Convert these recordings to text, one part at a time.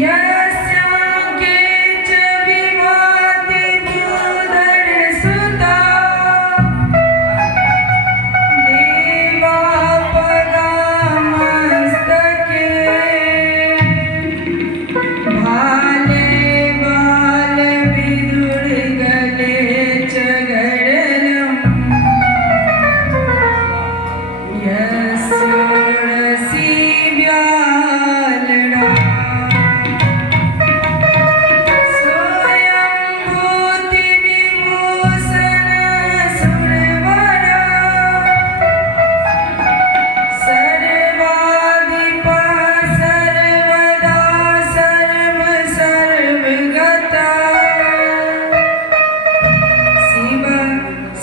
यस्यांके च विभाति भूधरसुता देवापगामस्तके भाले बालविदुर्गले च गडलम् यस्योरसि व्यालडा स्वयंभूतिविभूषण सुरवरा सर्वाधिपः सर्वदा सर्वगता शिव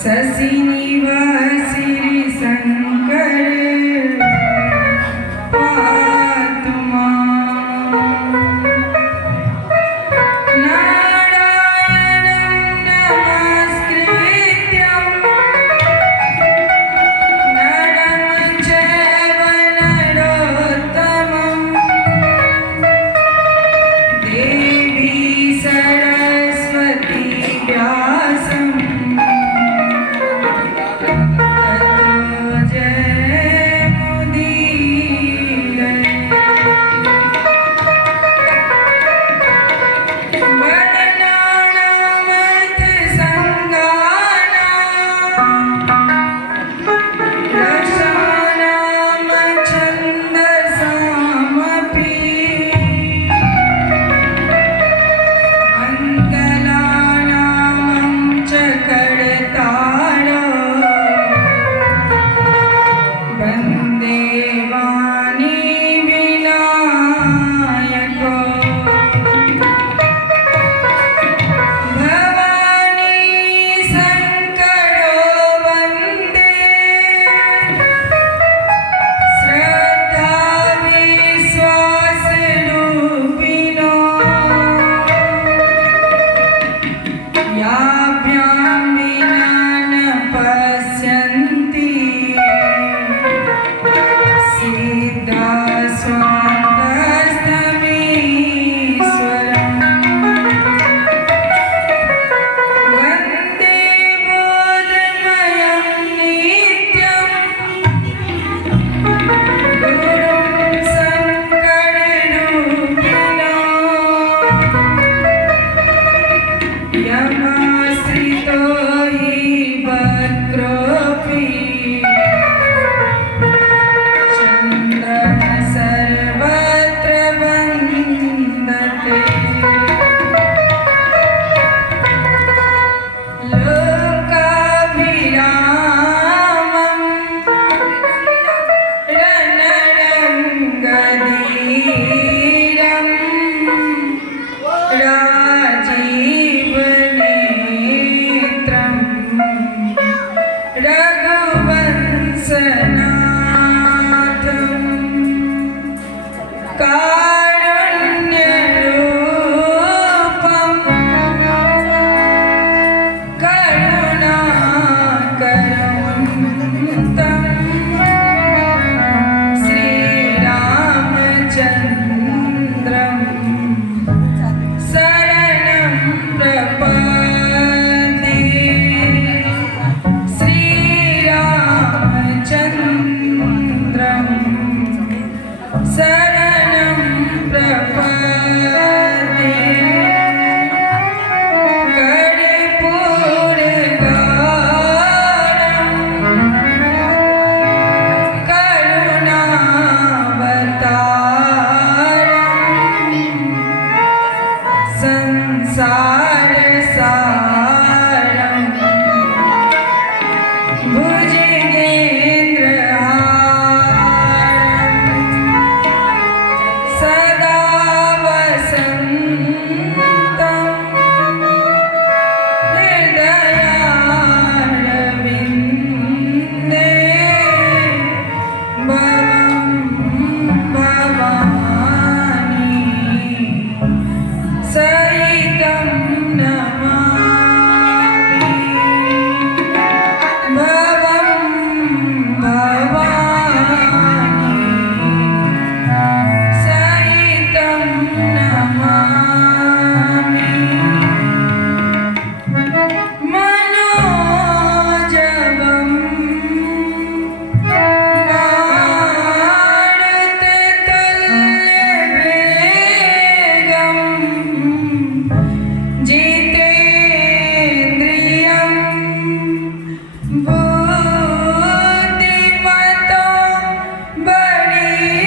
शशिनिवासिरिशङ्कर पातु माम्। नारायणं नमस्कृत्यं नरं चैव नरोत्तमं देवी सरस्वती व्यासं ततो जयमुदीरये। वर्णानामथ संगानां रसानां छन्दसामपि मङ्गलानां च करतारा वन्दे वाणी विनायको भवानी शङ्करो वन्दे श्रद्धा विश्वासरूपिणो याभ्यां विना न पश्यन्ति सिद्धा स्वान्तस्तमीश्वरम् वन्दे बोधमयं नित्यं गुरुं शङ्कररूपिणो यमाश्रितो हि भद्रोऽपि चन्द्रः सर्वत्र वन्दते लोकाभिरामं रणरङ्गधीरम् राजीवनेत्रं रघुवंशनाथं कारुण्यरूपं करुणाकरं श्रीरामचन्द्रं शरणं प्रपद्ये। श्रीरामचन्द्रं शरणं प्रपद्ये। कर्पूरगौरं करुणावतारं संसारसारं भुजगेन्द्रहारं सदा वसन्तं हृदयारविन्दे भवं भवानी सहितं नमामि। भवं भवानी सहितं नमामि। नमामि मनोजवं मारुततुल्यवेगं जितेन्द्रियं बुद्धिमतां बलिष्ठं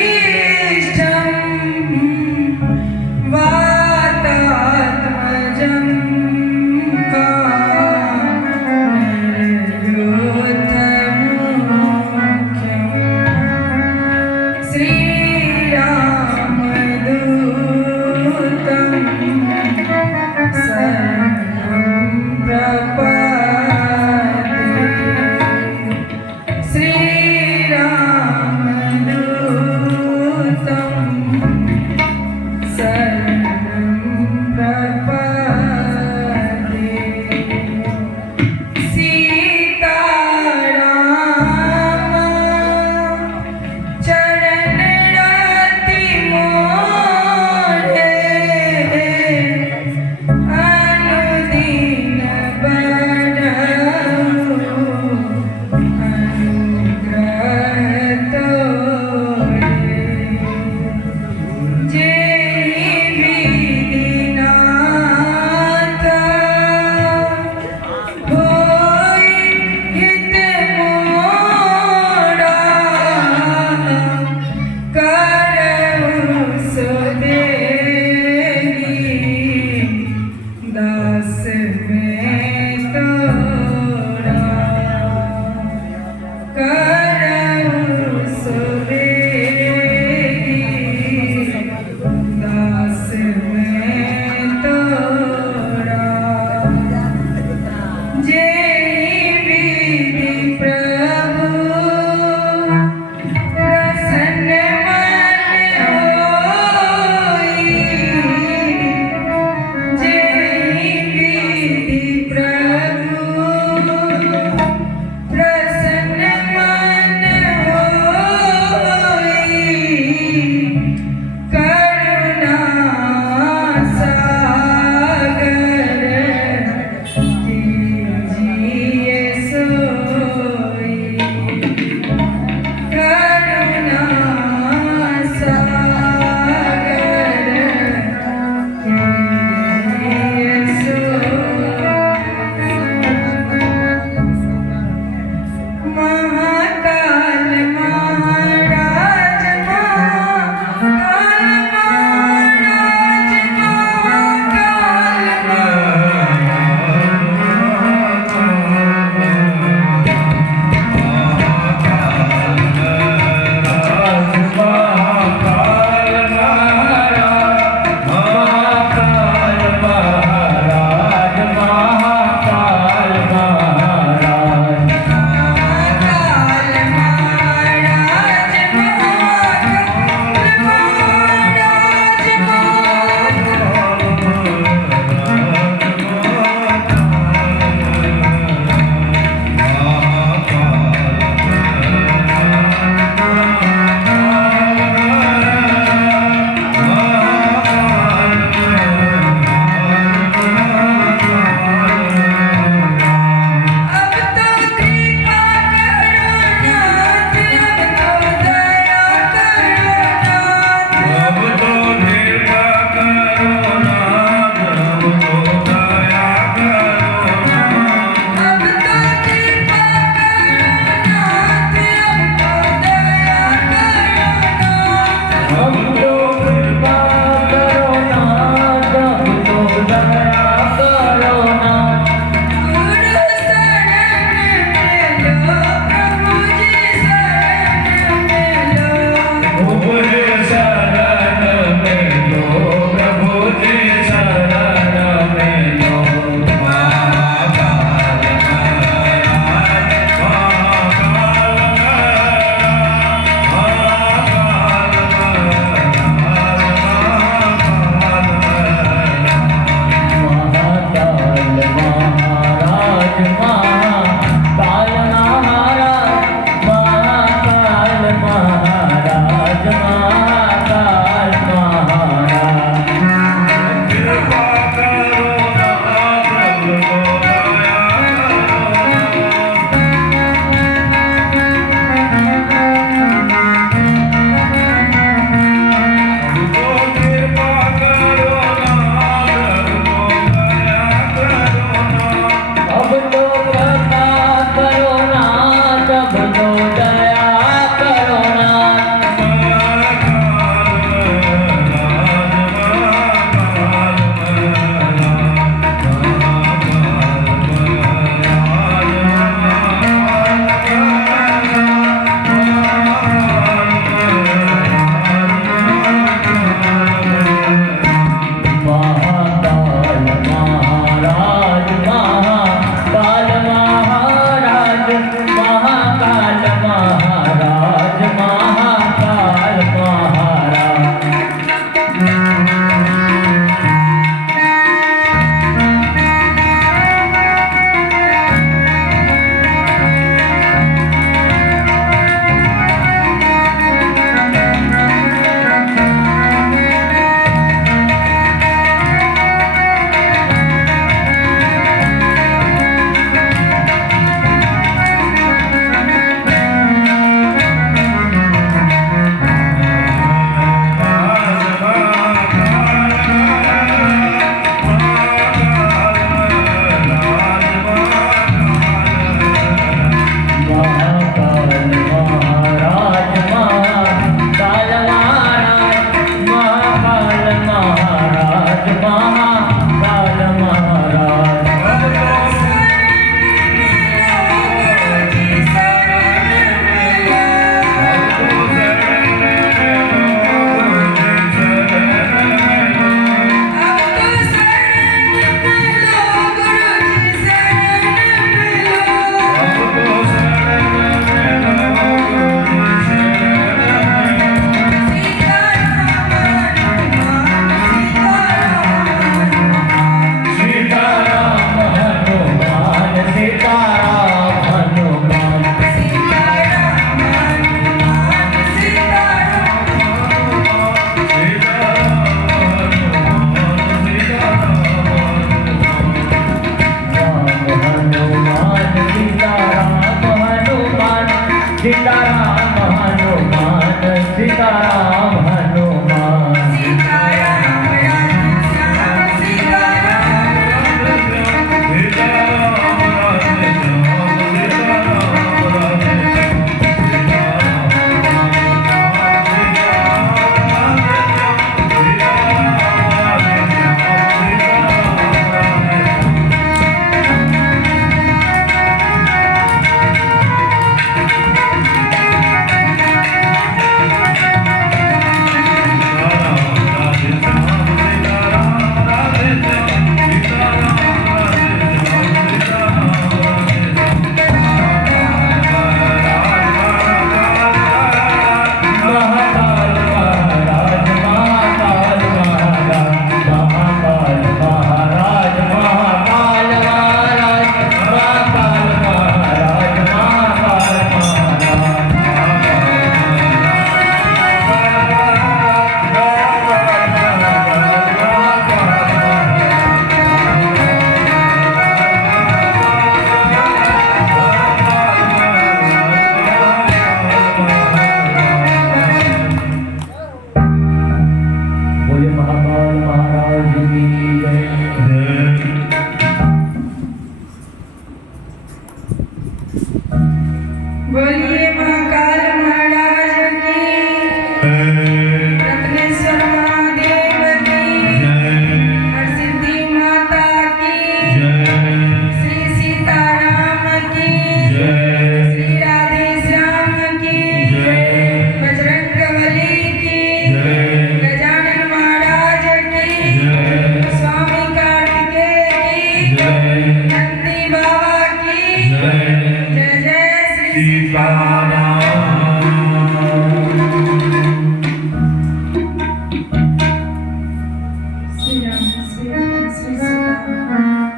श्री राम श्री सीताराम।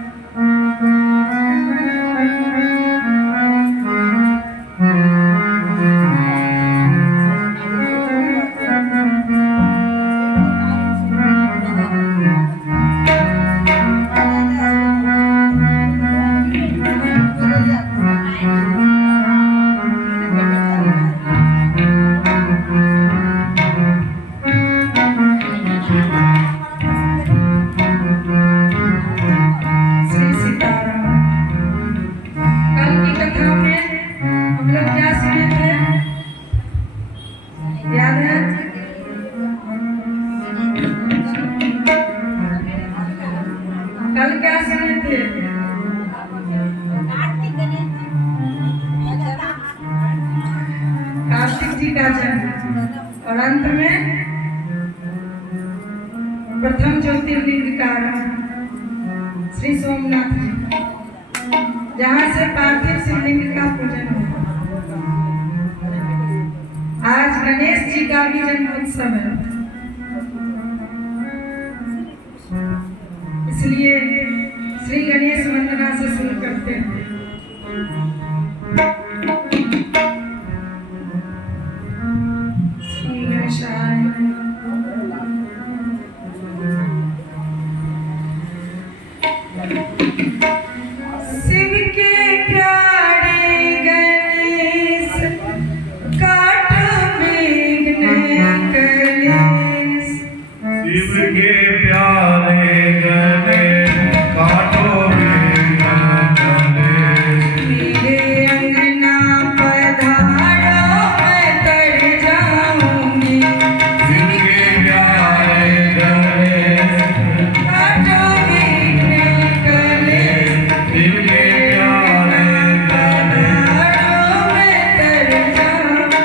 श्री सीताराम। कल की कथा में हम लोग क्या सुने थे? याद है? कल क्या सुने थे? कार्तिक जी का जन्म और अंत में प्रथम ज्योतिर्लिंग का श्री सोमनाथ जी, जहाँ से पार्थिव शिवलिंग का पूजन हुआ। आज गणेश जी का भी जन्मोत्सव है, इसलिए श्री गणेश वंदना से शुरू करते हैं। श्री गणेशाय शिव के प्यारे गणेश काट मेघ कलेश। शिव के प्यारे गणेश काटो मेघ कलेश। मेरे अंगना पधारो मैं तर जाऊंगी। शिव के प्यारे गणेश काटो मेघ कलेश। शिव के प्यारे गणेश पधारो मैं तर जाऊंगी।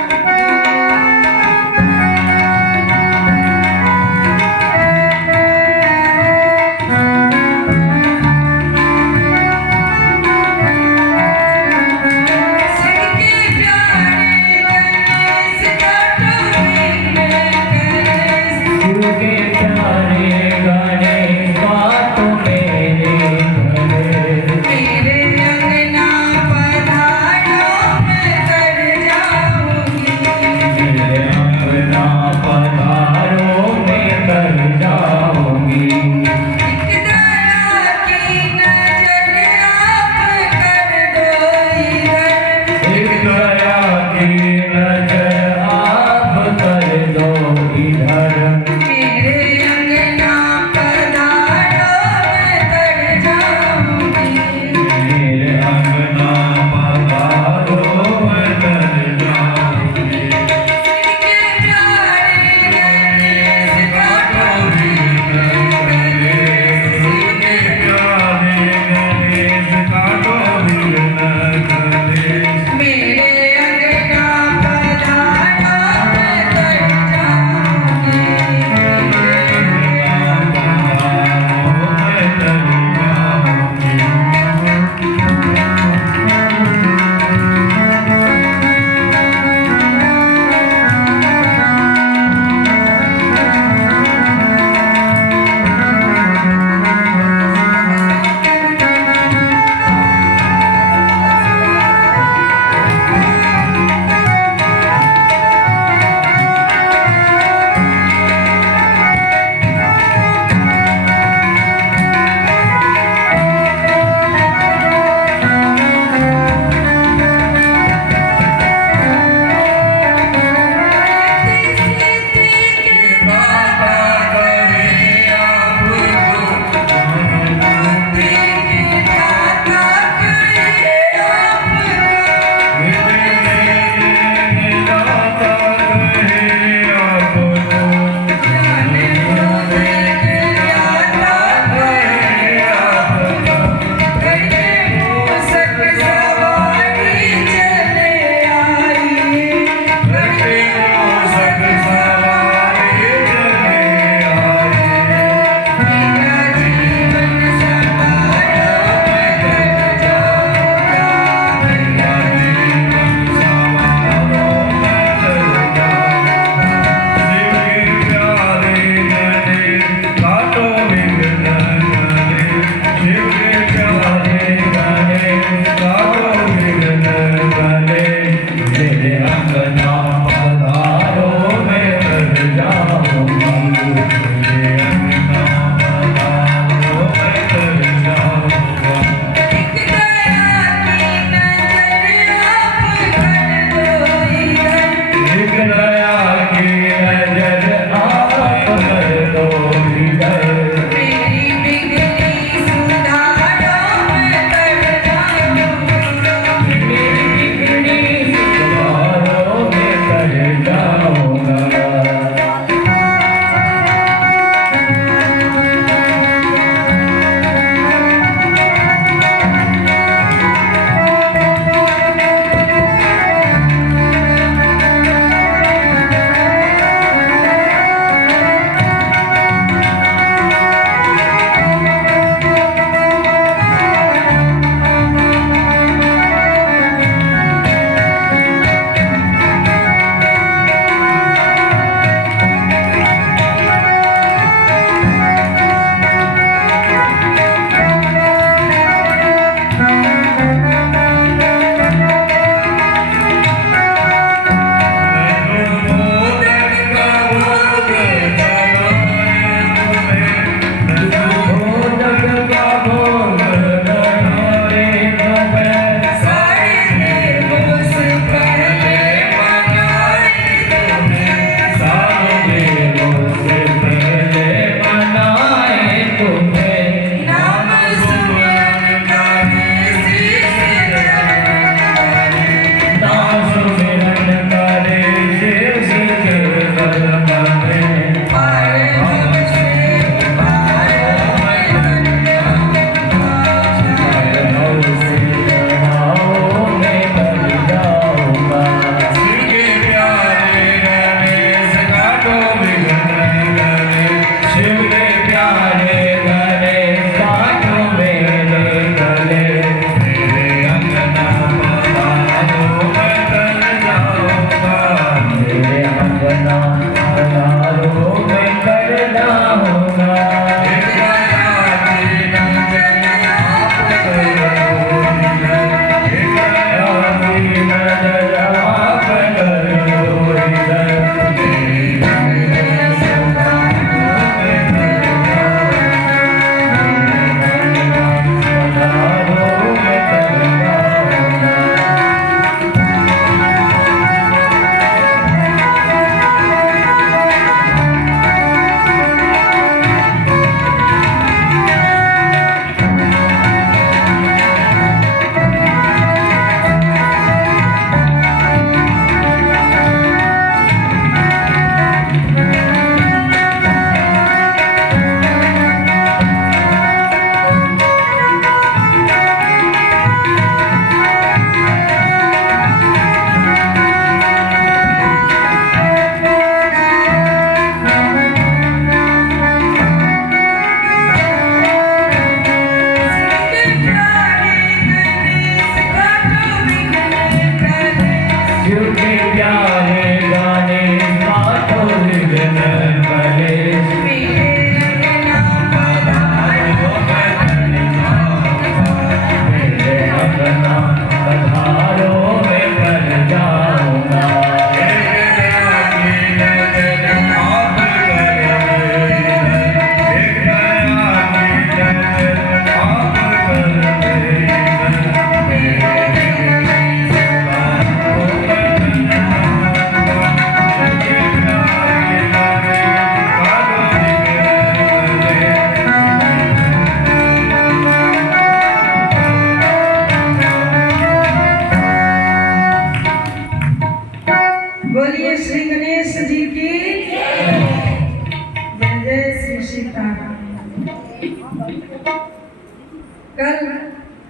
कल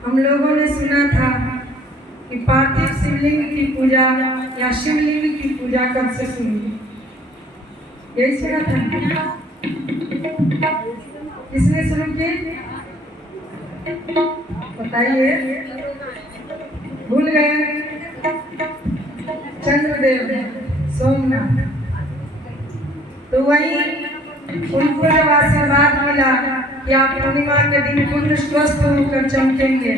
हम लोगों ने सुना था कि पार्थिव शिवलिंग की पूजा या शिवलिंग की पूजा कब से शुरू, यही सुना था। किसने शुरू की बताइए, भूल गए? चंद्रदेव सोमनाथ। तो वही उनको जब आशीर्वाद मिला कि आप पूर्णिमा के दिन पुण्य स्वस्थ होकर चमकेंगे,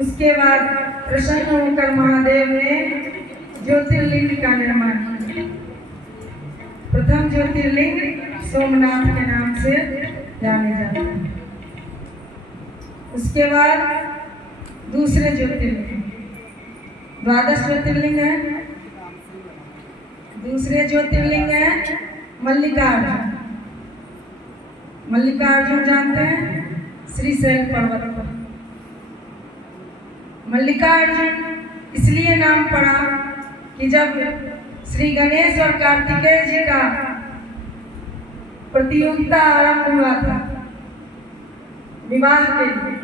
उसके बाद प्रसन्न होकर महादेव ने ज्योतिर्लिंग का निर्माण किया। प्रथम ज्योतिर्लिंग सोमनाथ के नाम से जाने जाते हैं। उसके बाद दूसरे ज्योतिर्लिंग, द्वादश ज्योतिर्लिंग है। दूसरे ज्योतिर्लिंग है मल्लिकार्जुन। मल्लिकार्जुन जानते हैं, श्रीशैल पर्वत पर। मल्लिकार्जुन इसलिए नाम पड़ा कि जब श्री गणेश और कार्तिकेय जी का प्रतियोगिता आरंभ हुआ था विवाह के लिए।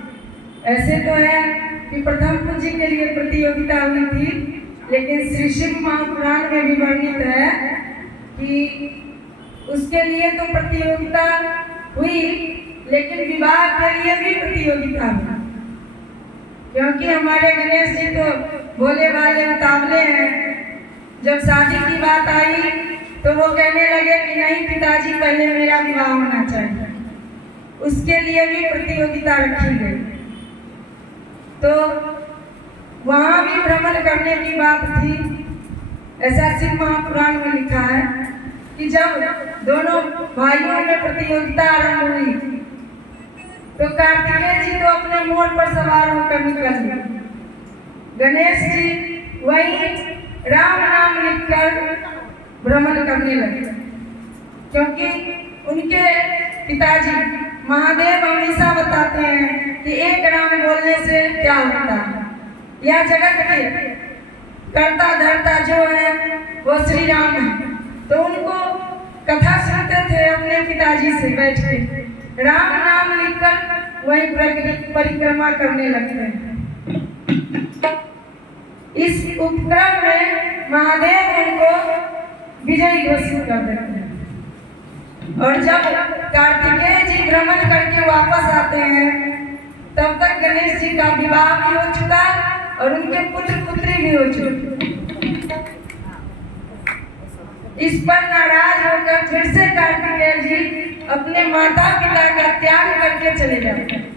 ऐसे तो है कि प्रथम पूज्य के लिए प्रतियोगिता हुई थी, लेकिन श्री शिव महापुराण में भी वर्णित है कि उसके लिए तो प्रतियोगिता हुई, लेकिन विवाह के लिए भी प्रतियोगिता हुई। क्योंकि हमारे गणेश जी तो भोले वाले उतावले हैं। जब शादी की बात आई तो वो कहने लगे कि नहीं पिताजी, पहले मेरा विवाह होना चाहिए। उसके लिए भी प्रतियोगिता रखी गई। तो वहाँ भी भ्रमण करने की बात थी। ऐसा शिव महापुराण में लिखा है कि जब दोनों भाइयों में प्रतियोगिता आरंभ हुई तो कार्तिकेय जी तो अपने मोर पर सवार होकर निकल गए। गणेश जी वहीं राम नाम लिखकर भ्रमण करने लगे, क्योंकि उनके पिताजी महादेव हमेशा बताते हैं कि एक राम बोलने से क्या होता है। यह जगत के करता धरता जो है वो श्री राम है। तो उनको कथा सुनते थे अपने पिताजी से बैठ के, राम नाम लिखकर वही परिक्रमा करने लगते हैं। इस उपक्रम में महादेव उनको विजयी घोषित कर देते हैं। और जब कार्तिकेय जी भ्रमण करके वापस आते हैं तब तक गणेश जी का विवाह भी हो चुका और उनके पुत्र पुत्री भी हो चुके। इस पर नाराज होकर फिर से कार्तिकेय जी अपने माता पिता का त्याग करके चले जाते हैं।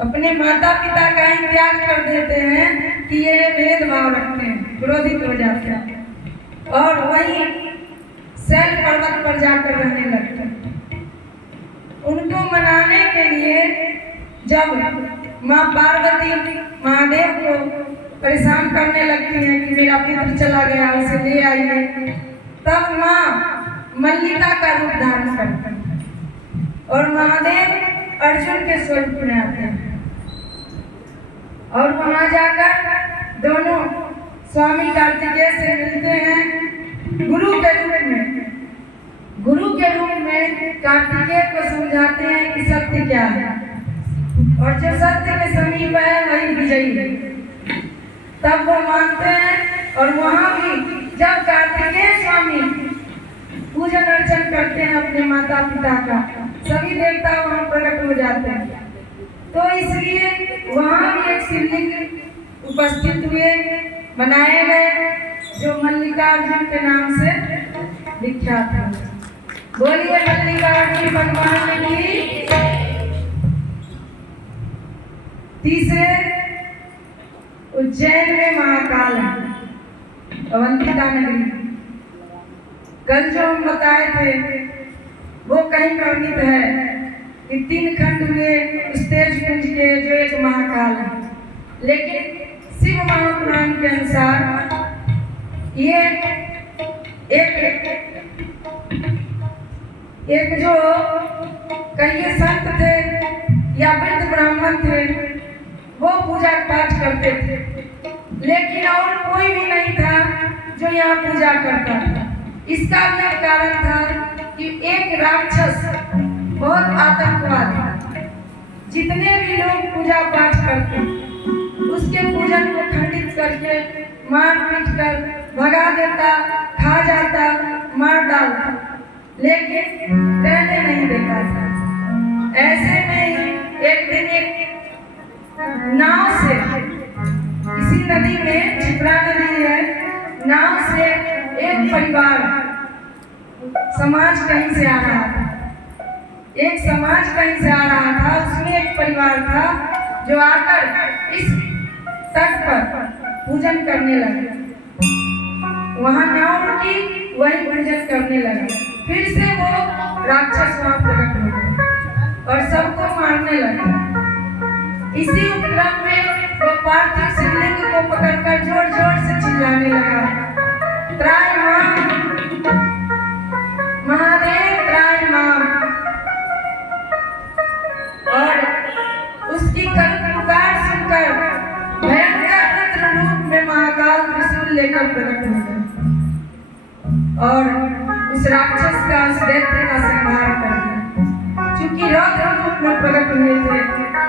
अपने माता पिता का ही त्याग कर देते हैं कि ये भेदभाव रखते हैं, क्रोधित हो जाते हैं और वही शैल पर्वत पर जाकर रहने लगते हैं। उनको मनाने के लिए जब माँ पार्वती महादेव को परेशान करने लगती हैं कि मेरा पुत्र चला गया, उसे ले आइए, तब माँ मल्लिका का रूप धारण करते हैं और महादेव अर्जुन के स्वरूप में आते हैं। और वहाँ जाकर दोनों स्वामी कार्तिकेय से मिलते हैं गुरु के रूप में। गुरु के रूप में कार्तिकेय को समझाते हैं कि सत्य क्या है और जो सत्य के समीप है वही विजयी है। तब वो मानते हैं और वहाँ भी जब कार्तिकेय स्वामी पूजन अर्चन करते हैं अपने माता पिता का, सभी देवता वहाँ प्रकट हो जाते हैं। तो इसलिए वहाँ भी एक शिवलिंग उपस्थित हुए, बनाए गए, जो मल्लिकार्जुन के नाम से विख्यात है। बोलिए मल्लिकार्जुन भगवान की। तीसरे उज्जैन में महाकाल है, अवंतिका नगरी। कल जो हम बताए थे वो कहीं वर्णित है कि 3 खंड हुए उस तेज कुंज के, जो एक महाकाल है। लेकिन शिव महापुराण के अनुसार ये एक जो कई संत थे या वृद्ध ब्राह्मण थे वो पूजा पाठ करते थे, लेकिन और कोई भी नहीं था जो यहाँ पूजा करता था। इसका भी कारण था कि एक राक्षस बहुत आतंकवादी जितने भी लोग पूजा पाठ करते हैं उसके पूजन को खंडित करके मार पीट कर भगा देता, खा जाता, मार डालता, लेकिन रहने नहीं देता था। ऐसे में ही एक दिन एक नाव से, इसी नदी में, छिपरा नदी है, नाव से एक परिवार समाज कहीं से आ रहा था। एक समाज कहीं से आ रहा था, उसमें एक परिवार था जो आकर इस तट पर पूजन करने लगे। वहां नाव रुकी, वही पूजन करने लगे। फिर से वो राक्षस वहां प्रकट हो गए और सबको मारने लगे। इसी उपक्रम में वो पार्थिव शिवलिंग को पकड़कर जोर जोर से चिल्लाने लगा, त्राहिमाम महादेव, त्राहिमाम। और उसकी करुण पुकार सुनकर भयंकर रुद्र रूप में महाकाल त्रिशूल लेकर प्रकट हो गए और उस राक्षस का, उस दैत्य का संहार कर दिया। चूंकि रौद्र रूप में प्रकट हुए थे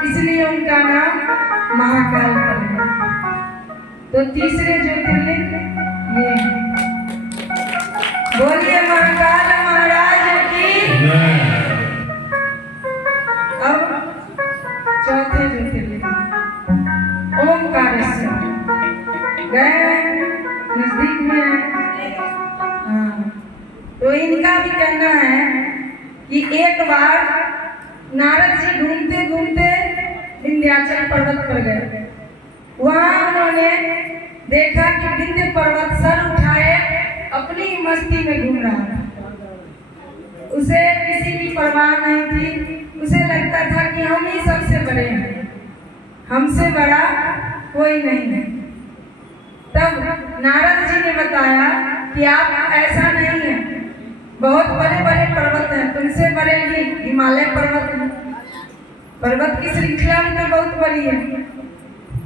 इसलिए उनका नाम महाकाल पड़ गया। तो तीसरे ज्योतिर्लिंग ये है। बोलिए महाकाल महाराज की। अब चौथे ज्योतिर्लिंग ओमकारेश्वर गए, नजदीक में है। हाँ, तो इनका भी कहना है कि एक बार नारद जी घूमते घूमते विंध्याचल पर्वत पर गए। वहां उन्होंने देखा कि विंध्य पर्वत सर उठाए अपनी मस्ती में घूम रहा था। उसे किसी की परवाह नहीं थी। उसे लगता था कि हम ही सबसे बड़े हैं, हमसे बड़ा कोई नहीं है। तब नारद जी ने बताया कि आप ऐसा नहीं है, बहुत बड़े बड़े पर्वत हैं, तुमसे बड़े ही हिमालय पर्वत है, पर्वत की श्रृंखला में तो बहुत बड़ी है,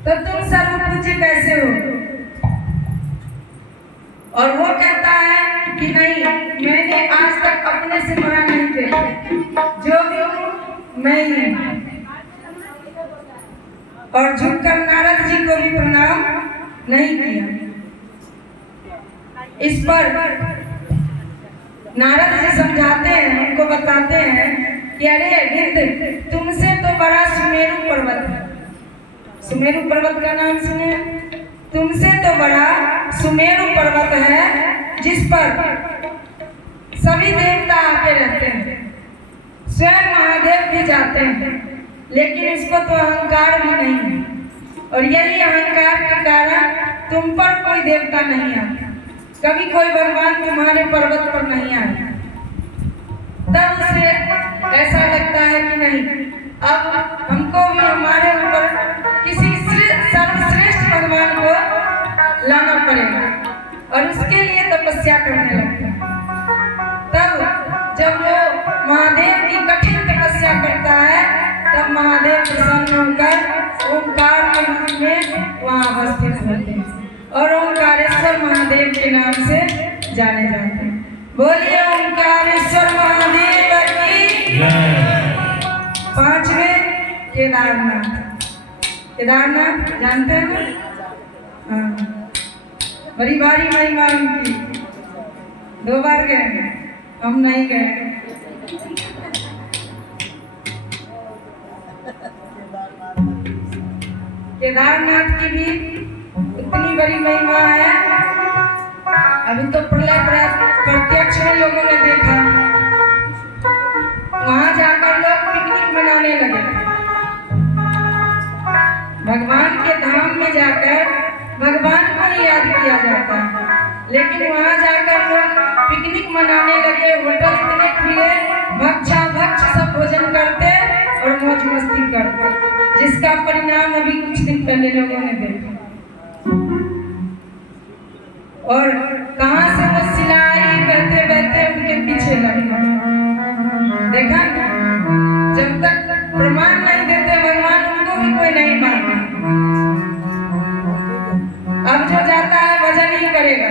तो तुम सर्वपूज्य कैसे हो? और वो कहता है कि नहीं, मैंने आज तक अपने से बड़ा नहीं देखा, जो भी हूँ मैं ही हूँ। और झुककर नारद जी को भी प्रणाम नहीं किया। इस पर नारद जी समझाते हैं, उनको बताते हैं कि अरे विंध्य, तुमसे तो बड़ा सुमेरु पर्वत है। सुमेरु पर्वत का नाम सुने? तुमसे तो बड़ा सुमेरु पर्वत है जिस पर सभी देवता आके रहते हैं, स्वयं महादेव भी जाते हैं, लेकिन इसको तो अहंकार भी नहीं है। और यही अहंकार के कारण तुम पर कोई देवता नहीं आता, कभी कोई भगवान तुम्हारे पर्वत पर नहीं आया। तब उसे ऐसा लगता है कि नहीं, अब हमको भी हमारे ऊपर किसी सर्वश्रेष्ठ भगवान को लाना पड़ेगा और उसके लिए तपस्या करने लगता है। तब जब वो महादेव की कठिन तपस्या करता है तब महादेव प्रसन्न होकर ओंकार के रूप में वहाँ अवस्थित होते हैं और ओंकारेश्वर महादेव के नाम से जाने जाते हैं। बोलिए ओंकारेश्वर महादेव की। पांचवें केदारनाथ। केदारनाथ जानते हैं ना? हाँ, बड़ी भारी महिमा उनकी। 2 बार गए, हम नहीं गए। केदारनाथ की भी इतनी बड़ी महिमा है, अभी तो प्रलय प्रत्यक्ष में लोगों ने देखा। वहां जाकर लोग पिकनिक मनाने लगे। भगवान के धाम में जाकर भगवान को ही याद किया जाता है, लेकिन वहां जाकर लोग पिकनिक मनाने लगे। होटल इतने खुले, भक्ष सब भोजन करते और मौज मस्ती करते, जिसका परिणाम अभी कुछ दिन पहले लोगों ने देखा। और कहां से वो सिलाई बहते बहते उनके पीछे लगे। देखा, जब तक प्रमाण नहीं देते भगवान, उनको भी कोई नहीं मानता। अब जो जाता है भजन ही करेगा,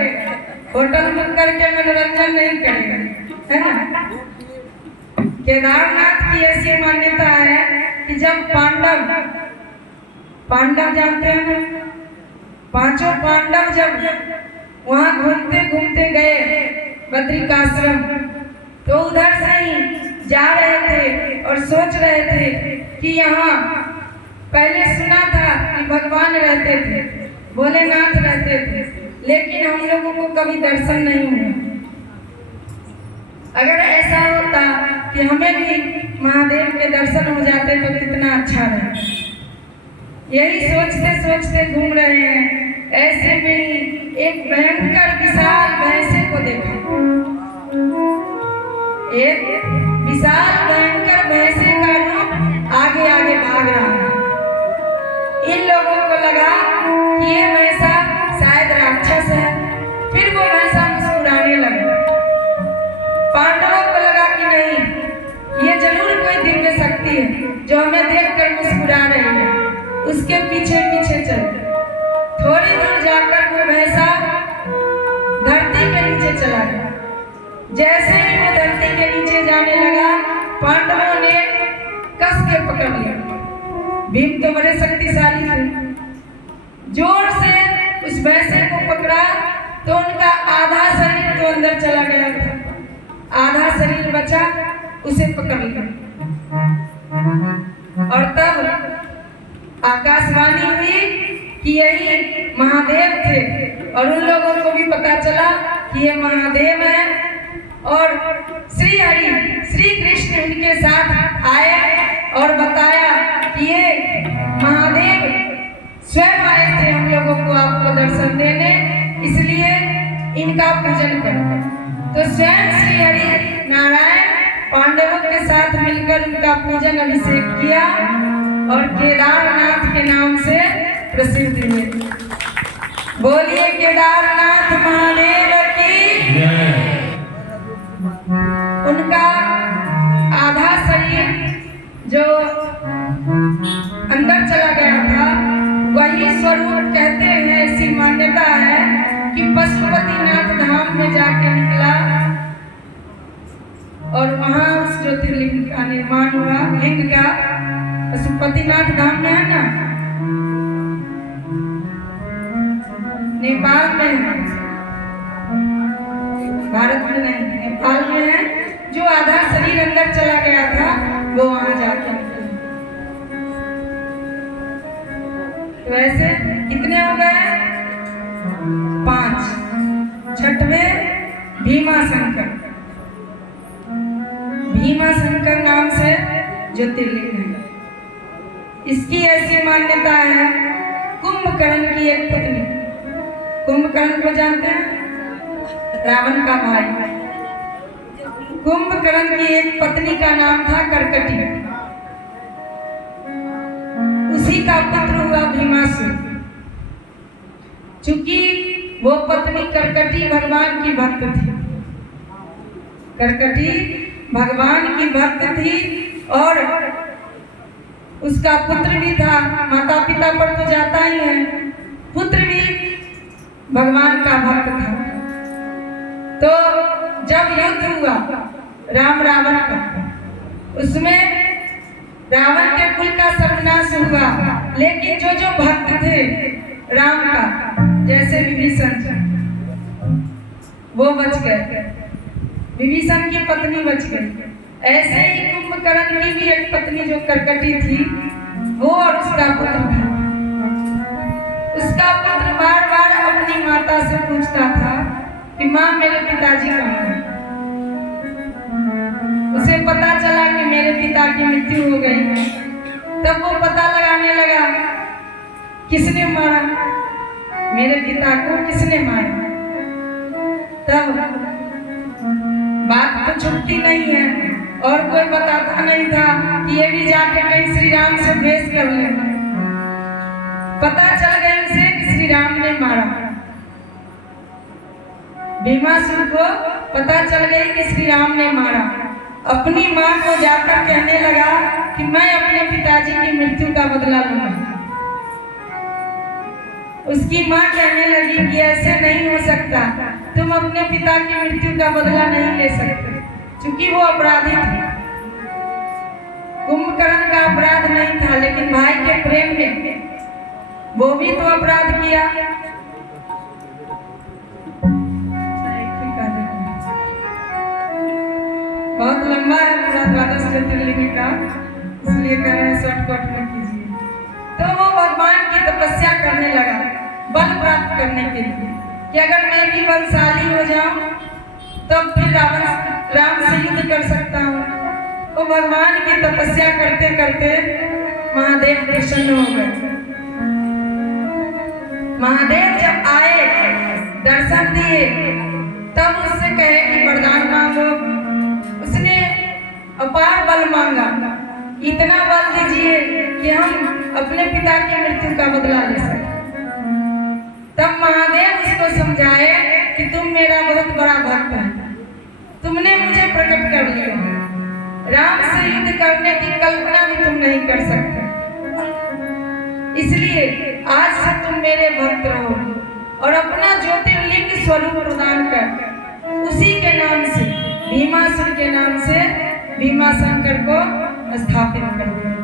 होटल बुक करके मनोरंजन नहीं करेगा, है ना? केदारनाथ की ऐसी मान्यता है कि जब पांडव जानते हैं ना, पांचों पांडव जब वहां घूमते घूमते गए बद्रिकाश्रम, तो उधर से ही जा रहे थे और सोच रहे थे कि यहाँ पहले सुना था कि भगवान रहते थे, भोलेनाथ रहते थे, लेकिन हम लोगों को कभी दर्शन नहीं हुआ। अगर ऐसा होता कि हमें भी महादेव के दर्शन हो जाते तो कितना अच्छा रहता। यही सोचते सोचते घूम रहे हैं, ऐसे में ही एक भयंकर विशाल भैंसे को देखा। एक विशाल भयंकर भैंसे का रूप आगे आगे भाग रहा है। इन लोगों को लगा कि ये भैंसा शायद राक्षस है, फिर वो भैंसा मुस्कुराने लगा। पांडवों को लगा कि नहीं, ये जरूर कोई दिव्य शक्ति है जो हमें देखकर मुस्कुरा रही है। उसके पीछे पीछे चले। थोड़ी दूर जाकर वो भैंसा धरती के नीचे चला गया। जैसे ही वो धरती के नीचे जाने लगा, पांडवों ने कस के पकड़ लिया। भीम तो बड़े शक्तिशाली थे, जोर से उस भैंसे को पकड़ा तो उनका आधा शरीर तो अंदर चला गया था, आधा शरीर बचा, उसे पकड़ लिया। और तब आकाशवाणी हुई कि यही महादेव थे, और उन लोगों को भी पता चला कि ये महादेव है। और श्री हरि श्री कृष्ण उनके साथ आए और बताया कि ये महादेव स्वयं आए थे हम लोगों को आपको दर्शन देने, इसलिए इनका पूजन करें। तो स्वयं श्री हरि नारायण पांडवों के साथ मिलकर उनका पूजन अभिषेक किया और केदारनाथ के नाम से प्रसिद्ध हुए। बोलिए केदारनाथ महादेव की। उनका आधा शरीर जो अंदर चला गया था, वही स्वरूप कहते हैं, ऐसी मान्यता है कि पशुपतिनाथ धाम में जाके निकला और वहां उस ज्योतिर्लिंग का निर्माण हुआ। लिंग का पशुपतिनाथ धाम में है ना, नेपाल में है, भारत में नहीं, नेपाल में है। जो आधा शरीर अंदर चला गया था वो वहां जाके निकला। तो ऐसे कितने हो गए? 5। छठवें भीमाशंकर। भीमाशंकर नाम से ज्योतिर्लिंग है। इसकी ऐसी मान्यता है, कुंभकर्ण की एक पत्नी, कुंभकर्ण को जानते हैं, रावण का भाई, कुंभकर्ण की एक पत्नी का नाम था कर्कटी। उसी का पुत्र हुआ भीमासुर। चूंकि वो पत्नी कर्कटी भगवान की भक्त थी, कर्कटी भगवान की भक्त थी, और उसका पुत्र भी था। माता पिता पर तो जाता ही है, पुत्र भी भगवान का भक्त था। तो जब युद्ध हुआ राम रावण का, उसमें रावण के कुल का सर्वनाश हुआ, लेकिन जो जो भक्त थे राम का, जैसे विभीषण, वो बच गए, विभीषण की पत्नी बच गई। ऐसे ही कुंभकर्ण की भी एक पत्नी जो कर्कटी थी, वो और उसका पुत्र था। उसका पुत्र बार बार अपनी माता से पूछता था कि माँ मेरे पिताजी कहाँ हैं। उसे पता चला कि मेरे पिता की मृत्यु हो गई। तब वो पता लगाने लगा किसने मारा मेरे पिता को, किसने मारा। तब बात तो छुपती नहीं है, और कोई बताता नहीं था कि ये भी जाके कहीं श्री राम से भेष कर ले। पता चल गया उसे कि श्री राम ने मारा। भीमासुर को पता चल गई कि श्री राम ने मारा। अपनी माँ को जाकर कहने लगा कि मैं अपने पिताजी की मृत्यु का बदला लूंगा। उसकी माँ कहने लगी कि ऐसे नहीं हो सकता, तुम अपने पिता की मृत्यु का बदला नहीं ले सकते, क्योंकि वो अपराधी थे। कुंभकर्ण का अपराध नहीं था, लेकिन भाई के प्रेम में वो भी तो अपराध किया। बहुत लंबा है पूरा 12 ज्योतिर्लिंग का, इसलिए कह रहे हैं शॉर्टकट में कीजिए। तो वो भगवान की तपस्या करने लगा बल प्राप्त करने के लिए कि अगर मैं भी बलशाली हो जाऊं तो फिर राम से युद्ध कर सकता हूँ। तो भगवान की तपस्या करते करते महादेव प्रसन्न हो गए। महादेव जब आए, दर्शन दिए, तब उससे कहे कि वरदान मांगो। उसने अपार बल मांगा, इतना बल दीजिए कि हम अपने पिता की मृत्यु का बदला ले सकें। तब महादेव उसको समझाए कि तुम मेरा बहुत बड़ा भक्त है, तुमने मुझे प्रकट कर लिया, राम से युद्ध करने की कल्पना भी तुम नहीं कर सकते, इसलिए आज से तुम मेरे भक्त रहो और अपना ज्योतिर्लिंग स्वरूप प्रदान कर उसी के नाम से, भीमासुर के नाम से भीमाशंकर को स्थापित कर दिया।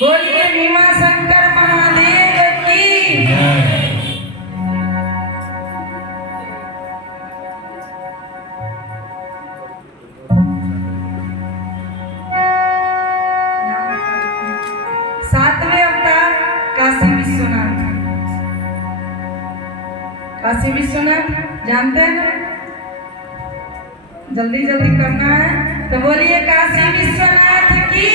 बोलिए भीमाशंकर महादेव की। सातवें अवतार काशी विश्वनाथ। काशी विश्वनाथ जानते हैं ना? जल्दी जल्दी करना है तो बोलिए काशी विश्वनाथ की।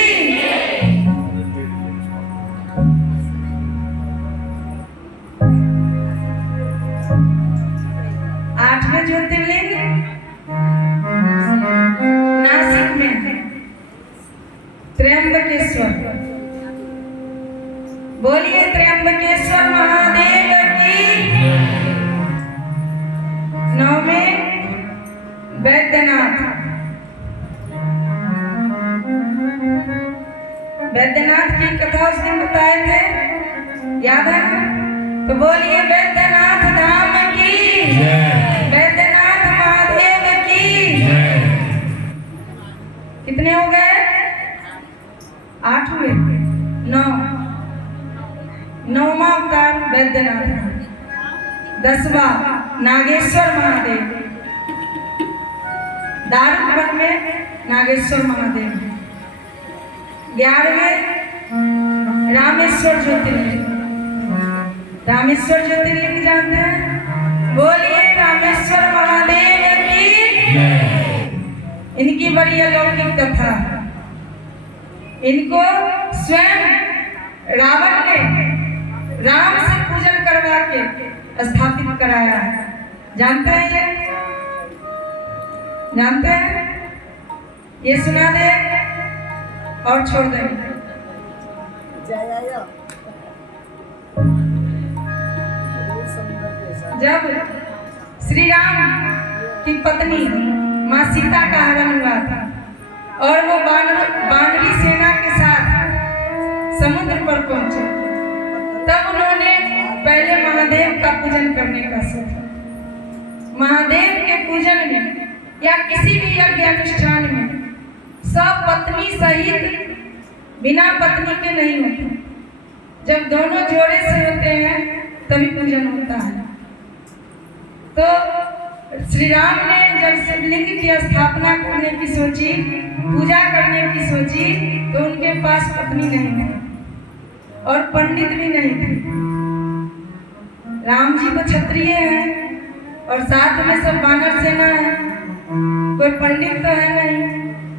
आठवें ज्योतिर्लिंग नासिक में त्र्यंबकेश्वर। बोलिए त्र्यंबकेश्वर महादेव की। नौवें वैद्यनाथ। वैद्यनाथ की कथा उस दिन बताए थे, याद है? तो बोलिए वैद्यनाथ धाम की, वैद्यनाथ महादेव की। कितने हो गए? 8 हुए। 9। 9वां अवतार वैद्यनाथ। 10वां नागेश्वर महादेव। दारुक में नागेश्वर महादेव। 11वें रामेश्वर ज्योतिर्लिंग। रामेश्वर ज्योतिर्लिंग जानते हैं? बोलिए रामेश्वर महादेव की। इनकी बड़ी अलौकिक कथा। इनको स्वयं रावण ने राम से पूजन करवा के स्थापित कराया। जानते हैं ये? जानते हैं? ये सुना दे और छोड़ दे। जब श्री राम की पत्नी माँ सीता का हरण हुआ था और वो वानरी सेना के साथ समुद्र पर पहुंचे, तब उन्होंने पहले महादेव का पूजन करने का सोचा। महादेव के पूजन में या किसी भी यज्ञ अनुष्ठान में सब पत्नी सहित बिना पत्नी के नहीं होते। जब दोनों जोड़े से होते हैं तभी पूजन होता है। तो श्री राम ने जब शिवलिंग की स्थापना करने की सोची, पूजा करने की सोची, तो उनके पास पत्नी नहीं थी और पंडित भी नहीं थे। राम जी तो क्षत्रिय हैं और साथ में सब वानर सेना है, कोई पंडित तो है नहीं।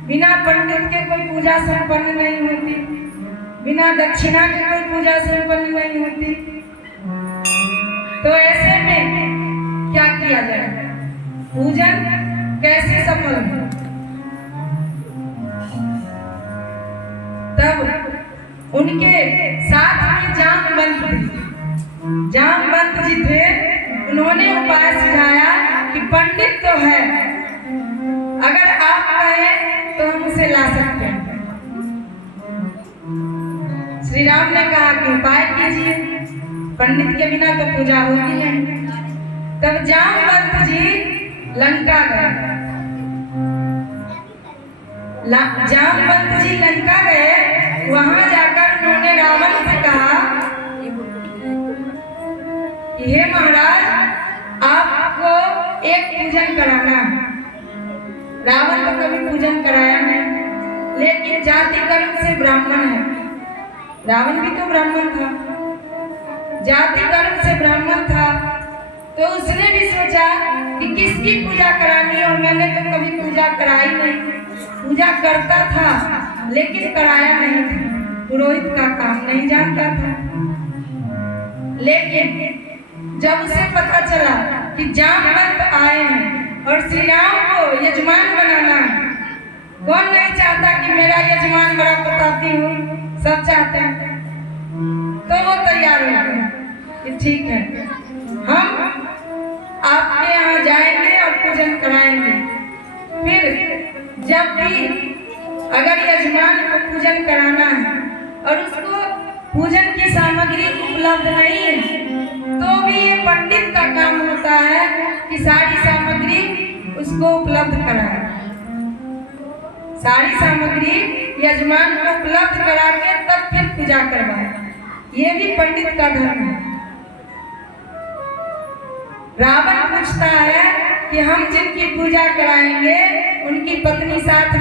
बिना पंडित के कोई पूजा संपन्न नहीं होती, बिना दक्षिणा के कोई पूजा संपन्न नहीं होती। तो ऐसे में क्या किया जाए? पूजन कैसे सफल हो? तब उनके साथ में जामवंत जी थे। उन्होंने उपाय सुझाया कि पंडित तो है, अगर आप कहें तो हम उसे ला सकते हैं। श्री राम ने कहा कि उपाय कीजिए, पंडित के बिना तो पूजा होगी नहीं। तब जामवंत जी लंका गए जामवंत जी लंका गए, वहां जाकर उन्होंने रावण से कहा कि हे महाराज, आपको एक पूजन कराना है। रावण को कभी पूजन कराया नहीं, लेकिन जाति कर्म से ब्राह्मण है। रावण भी तो ब्राह्मण था, जाति कर्म से ब्राह्मण था, तो उसने भी सोचा कि किसकी पूजा करानी है, और मैंने तो कभी पूजा कराई नहीं। पूजा करता था लेकिन कराया नहीं था, पुरोहित का काम नहीं जानता था। लेकिन जब उसे पता चला कि जामवंत आए हैं और श्री राम को यजमान बनाना है, कौन नहीं चाहता कि मेरा यजमान बड़ा प्रतापी हो, सब चाहते हैं, तो वो तैयार हो गए कि ठीक है, हम आपके यहाँ जाएंगे और पूजन कराएंगे। फिर जब भी अगर यजमान को पूजन कराना है और उसको पूजन की सामग्री उपलब्ध नहीं है, तो भी ये पंडित का काम होता है कि सारी सामग्री उसको उपलब्ध कराए। सारी सामग्री यजमान को उपलब्ध करा के तब फिर पूजा करवाए। ये भी पंडित का धर्म है। रावण पूछता है कि हम जिनकी पूजा कराएंगे उनकी पत्नी साथ